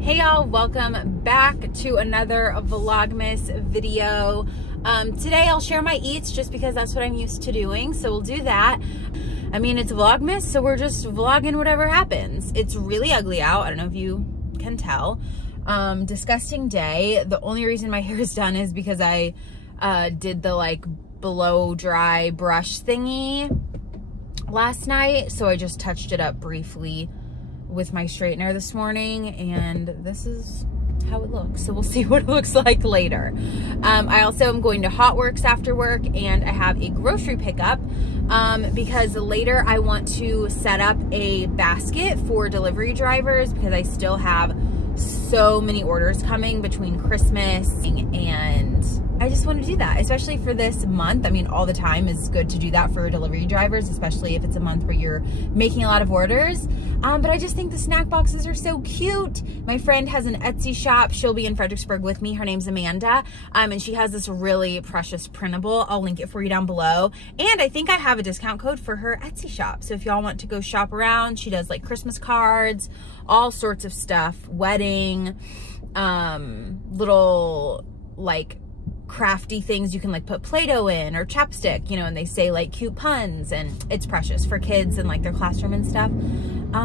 Hey y'all, welcome back to another Vlogmas video. Today I'll share my eats just because that's what I'm used to doing, so we'll do that. I mean, it's Vlogmas, so we're just vlogging whatever happens. It's really ugly out, I don't know if you can tell. Disgusting day. The only reason my hair is done is because I did the like blow dry brush thingy last night, so I just touched it up briefly with my straightener this morning, and this is how it looks. So we'll see what it looks like later. I also am going to Hot Works after work, and I have a grocery pickup because later I want to set up a basket for delivery drivers because I still have so many orders coming between Christmas and I just want to do that, especially for this month. I mean, all the time is good to do that for delivery drivers, especially if it's a month where you're making a lot of orders. But I just think the snack boxes are so cute. My friend has an Etsy shop. She'll be in Fredericksburg with me. Her name's Amanda. And she has this really precious printable. I'll link it for you down below. And I think I have a discount code for her Etsy shop. So if y'all want to go shop around, she does like Christmas cards, all sorts of stuff, wedding, little like crafty things you can like put Play-Doh in or chapstick, you know, and they say like cute puns, and it's precious for kids and like their classroom and stuff.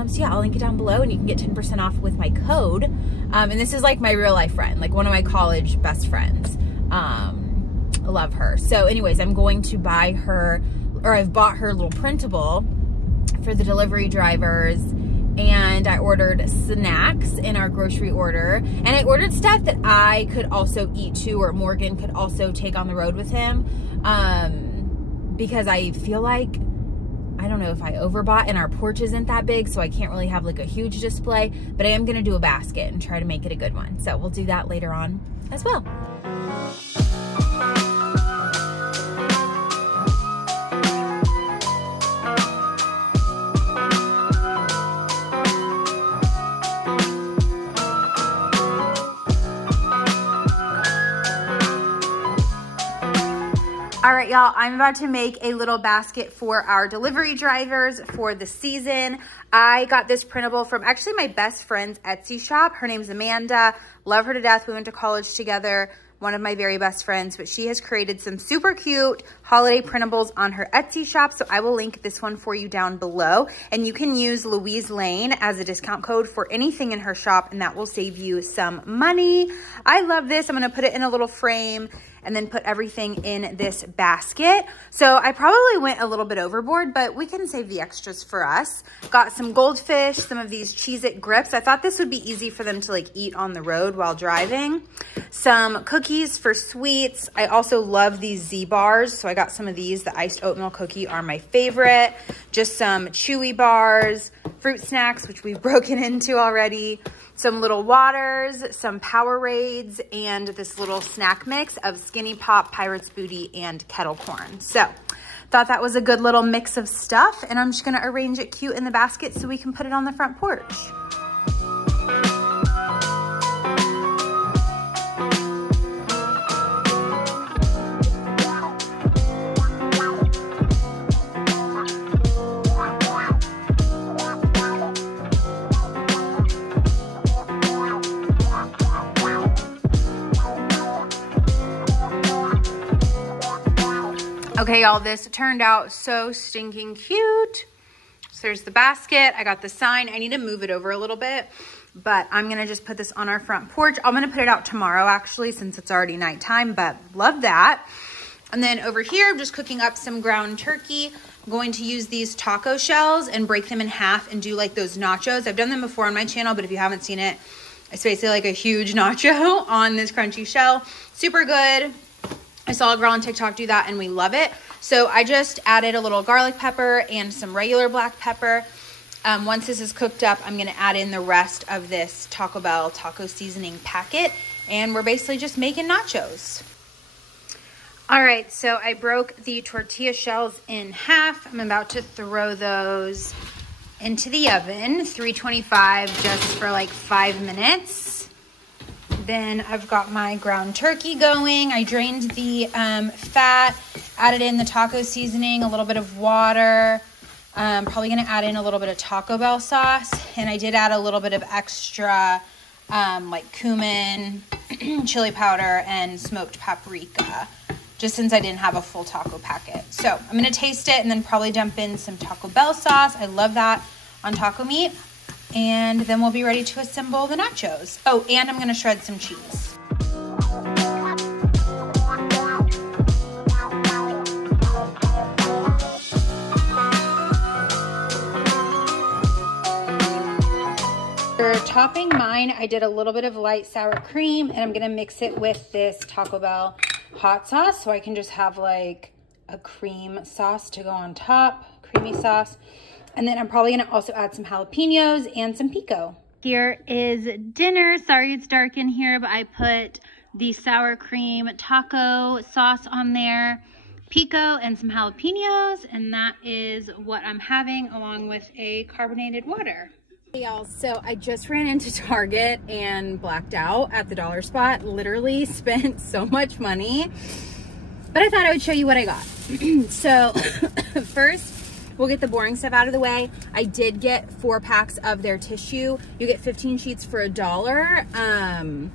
So yeah, I'll link it down below and you can get 10% off with my code. And this is like my real life friend, like one of my college best friends. I love her. So anyways, I'm going to buy her, or I've bought her little printable for the delivery drivers, and I ordered snacks in our grocery order, and I ordered stuff that I could also eat too, or Morgan could also take on the road with him, because I feel like, I don't know if I overbought, and our porch isn't that big, so I can't really have like a huge display, but I am gonna do a basket and try to make it a good one. So we'll do that later on as well. All right, y'all, I'm about to make a little basket for our delivery drivers for the season. I got this printable from actually my best friend's Etsy shop. Her name's Amanda. Love her to death. We went to college together. One of my very best friends, but she has created some super cute holiday printables on her Etsy shop. So I will link this one for you down below, and you can use Louise Lane as a discount code for anything in her shop, and that will save you some money. I love this. I'm going to put it in a little frame and then put everything in this basket. So I probably went a little bit overboard, but we can save the extras for us. Got some goldfish, some of these Cheez-It grips. I thought this would be easy for them to like eat on the road while driving. Some cookies for sweets. I also love these Z bars, so I got some of these. The iced oatmeal cookie are my favorite. Just some chewy bars, fruit snacks, which we've broken into already. Some little waters, some Powerades, and this little snack mix of Skinny Pop, Pirate's Booty, and Kettle Corn. So thought that was a good little mix of stuff, and I'm just gonna arrange it cute in the basket so we can put it on the front porch. Okay, y'all, this turned out so stinking cute. So there's the basket. I got the sign. I need to move it over a little bit, but I'm gonna just put this on our front porch. I'm gonna put it out tomorrow, actually, since it's already nighttime, but love that. And then over here, I'm just cooking up some ground turkey. I'm going to use these taco shells and break them in half and do like those nachos. I've done them before on my channel, but if you haven't seen it, it's basically like a huge nacho on this crunchy shell. Super good. I saw a girl on TikTok do that and we love it. So I just added a little garlic pepper and some regular black pepper. Once this is cooked up, I'm gonna add in the rest of this Taco Bell taco seasoning packet, and we're basically just making nachos. All right, so I broke the tortilla shells in half. I'm about to throw those into the oven, 325, just for like 5 minutes. Then I've got my ground turkey going. I drained the fat, added in the taco seasoning, a little bit of water. Probably gonna add in a little bit of Taco Bell sauce. And I did add a little bit of extra like cumin, chili powder, and smoked paprika, just since I didn't have a full taco packet. So I'm gonna taste it and then probably dump in some Taco Bell sauce. I love that on taco meat. And then we'll be ready to assemble the nachos. Oh, and I'm gonna shred some cheese. For topping mine, I did a little bit of light sour cream, and I'm gonna mix it with this Taco Bell hot sauce so I can just have like a cream sauce to go on top, creamy sauce. And then I'm probably gonna also add some jalapenos and some pico. Here is dinner. Sorry it's dark in here, but I put the sour cream taco sauce on there, pico and some jalapenos, and that is what I'm having along with a carbonated water. Hey y'all, so I just ran into Target and blacked out at the dollar spot. Literally spent so much money, but I thought I would show you what I got. So first, we'll get the boring stuff out of the way. I did get 4 packs of their tissue. You get 15 sheets for $1, and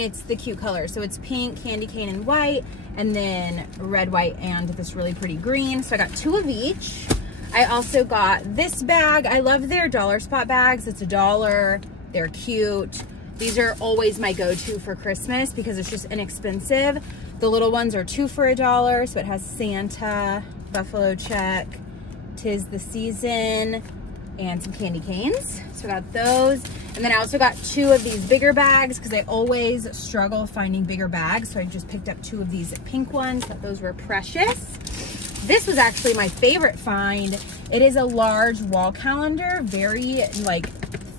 it's the cute color. So it's pink, candy cane, and white, and then red, white, and this really pretty green. So I got 2 of each. I also got this bag. I love their dollar spot bags. It's $1. They're cute. These are always my go-to for Christmas because it's just inexpensive. The little ones are 2 for $1. So it has Santa, buffalo check, 'tis the season, and some candy canes. So I got those. And then I also got 2 of these bigger bags because I always struggle finding bigger bags. So I just picked up 2 of these pink ones. Thought those were precious. This was actually my favorite find. It is a large wall calendar, very like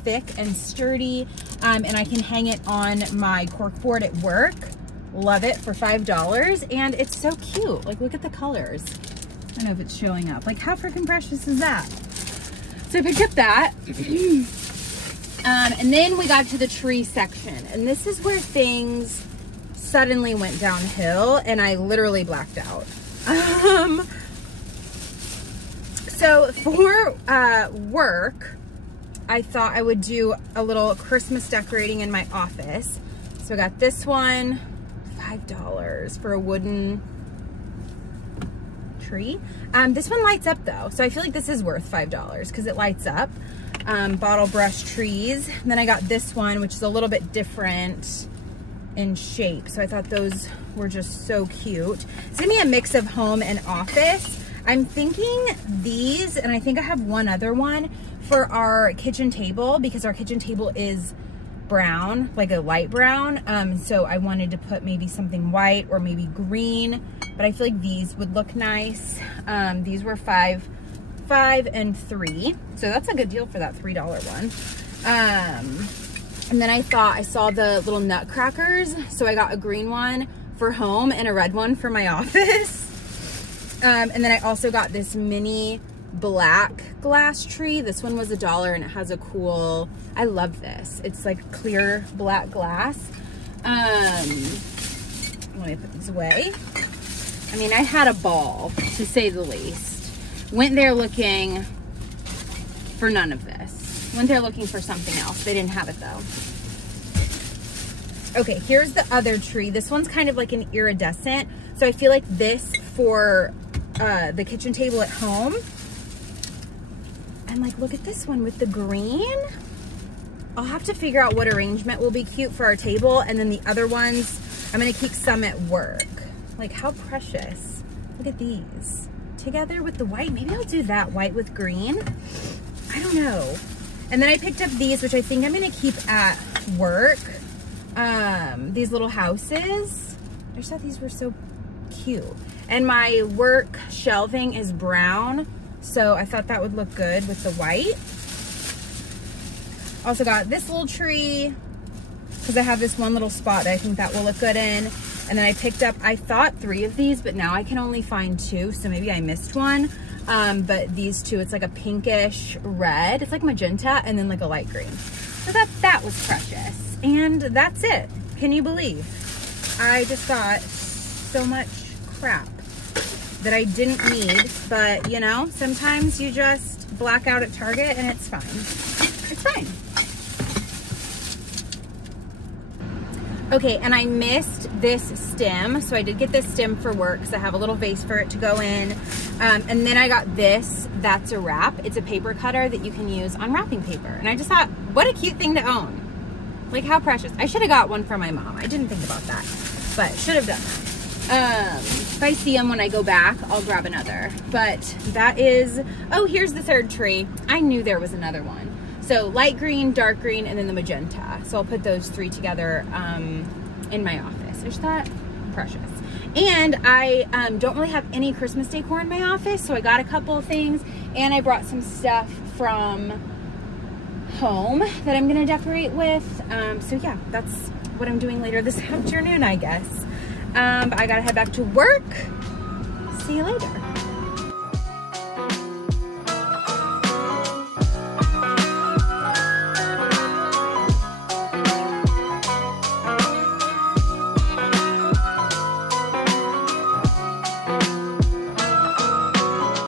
thick and sturdy, and I can hang it on my corkboard at work. Love it, for $5, and it's so cute. Like, look at the colors. I don't know if it's showing up. Like, how freaking precious is that? So I picked up that. And then we got to the tree section, and this is where things suddenly went downhill, and I literally blacked out. So for work, I thought I would do a little Christmas decorating in my office. So I got this one, $5 for a wooden tree. This one lights up though, so I feel like this is worth $5 because it lights up. Bottle brush trees. And then I got this one, which is a little bit different in shape. So I thought those were just so cute. It's gonna be a mix of home and office. I'm thinking these, and I think I have one other one for our kitchen table because our kitchen table is brown, like a light brown. So I wanted to put maybe something white or maybe green, but I feel like these would look nice. These were $5 and $3. So that's a good deal for that $3 one. And then I thought I saw the little nutcrackers. So I got a green one for home and a red one for my office. And then I also got this mini black glass tree. This one was $1 and it has a cool, I love this. It's like clear black glass. Let me put these away. I mean, I had a ball, to say the least. Went there looking for none of this. Went there looking for something else. They didn't have it though. Okay, here's the other tree. This one's kind of like an iridescent. So I feel like this for the kitchen table at home. And like, look at this one with the green. I'll have to figure out what arrangement will be cute for our table. And then the other ones, I'm gonna keep some at work. Like, how precious. Look at these. Together with the white. Maybe I'll do that, white with green. I don't know. And then I picked up these, which I think I'm gonna keep at work. These little houses. I just thought these were so cute. And my work shelving is brown, so I thought that would look good with the white. Also got this little tree because I have this one little spot that I think that will look good in. And then I picked up, I thought 3 of these, but now I can only find 2, so maybe I missed one. But these 2, it's like a pinkish red. It's like magenta and then like a light green. So that was precious. And that's it. Can you believe? I just got so much crap that I didn't need, but you know, sometimes you just black out at Target and it's fine. It's fine. Okay, and I missed this stem. So I did get this stem for work because I have a little vase for it to go in. And then I got this, that's a wrap. It's a paper cutter that you can use on wrapping paper. And I just thought, what a cute thing to own. Like, how precious. I should have got one for my mom. I didn't think about that, but should have done that. If I see them when I go back, I'll grab another. But that is, oh, here's the third tree. I knew there was another one. So light green, dark green, and then the magenta. So I'll put those three together in my office. Is that precious? And I don't really have any Christmas decor in my office, so I got a couple of things, and I brought some stuff from home that I'm gonna decorate with. So yeah, that's what I'm doing later this afternoon, I guess. But I gotta head back to work. See you later.